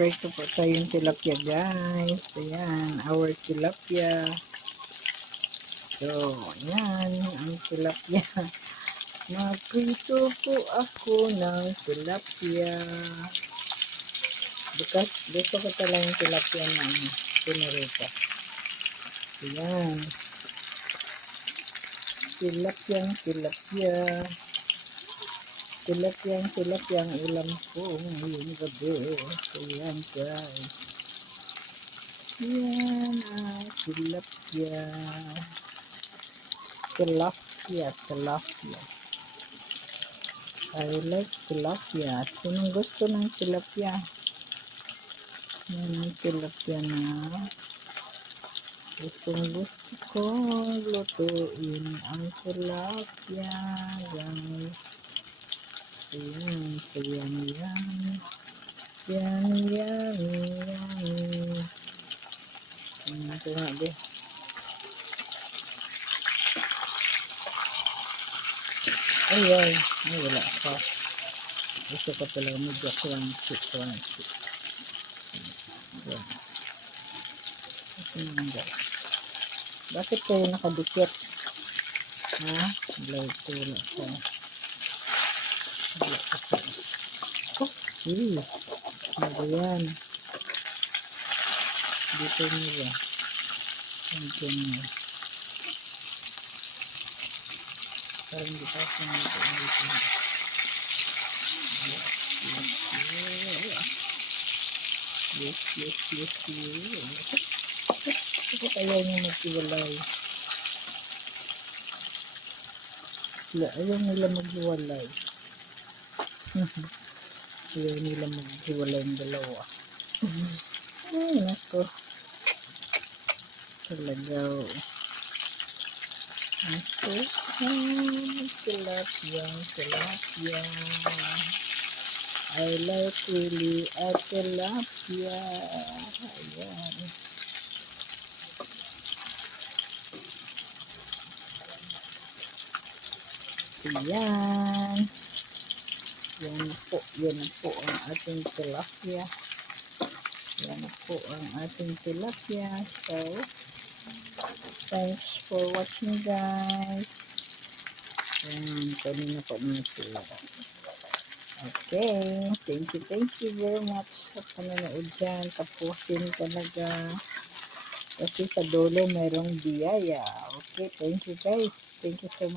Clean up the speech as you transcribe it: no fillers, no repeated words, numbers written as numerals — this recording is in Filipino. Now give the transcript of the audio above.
Magpiprito po tayong tilapia, guys. Ayan, our tilapia. So, ayan, ang tilapia. Magprito po ako ng tilapia. Because gusto ko talaga yung tilapia na pinarito. Ayan. Tilapia. Tilapia ang ulam ko ngayong gabi. Ayan, guys. Ayan ang tilapia. Tilapia. I like tilapia. Sinong gusto ng tilapia? Yan ang tilapia na gusto ko lutuin ang tilapia, guys. Ayan, so yan. Ito nga, be. Ay, wala pa. Gusto ko talaga medyo crunchy. Ayan. Ito naman, guys. Bakit kayo nakadikit? Ha? Wala pa. Oh, ano yan? Dito nyo ba? Nandiyan nyo. Parang di pa ako dito. Yes. Bakit ayaw nyo maghiwalay? Ayaw nila maghiwalay. Ayaw nila maghiwalay yung dalawa. Ay, nako. Talaga. Nako. Tilapia. I like really a tilapia. Ayan. Ayan. Yan na po ang ating tilapia. So, thanks for watching, guys. Ayan, kanina po natin. Okay, thank you very much sa panonood dyan. Tapusin talaga. Kasi sa dulo merong biyaya. Okay, thank you, guys. Thank you so much.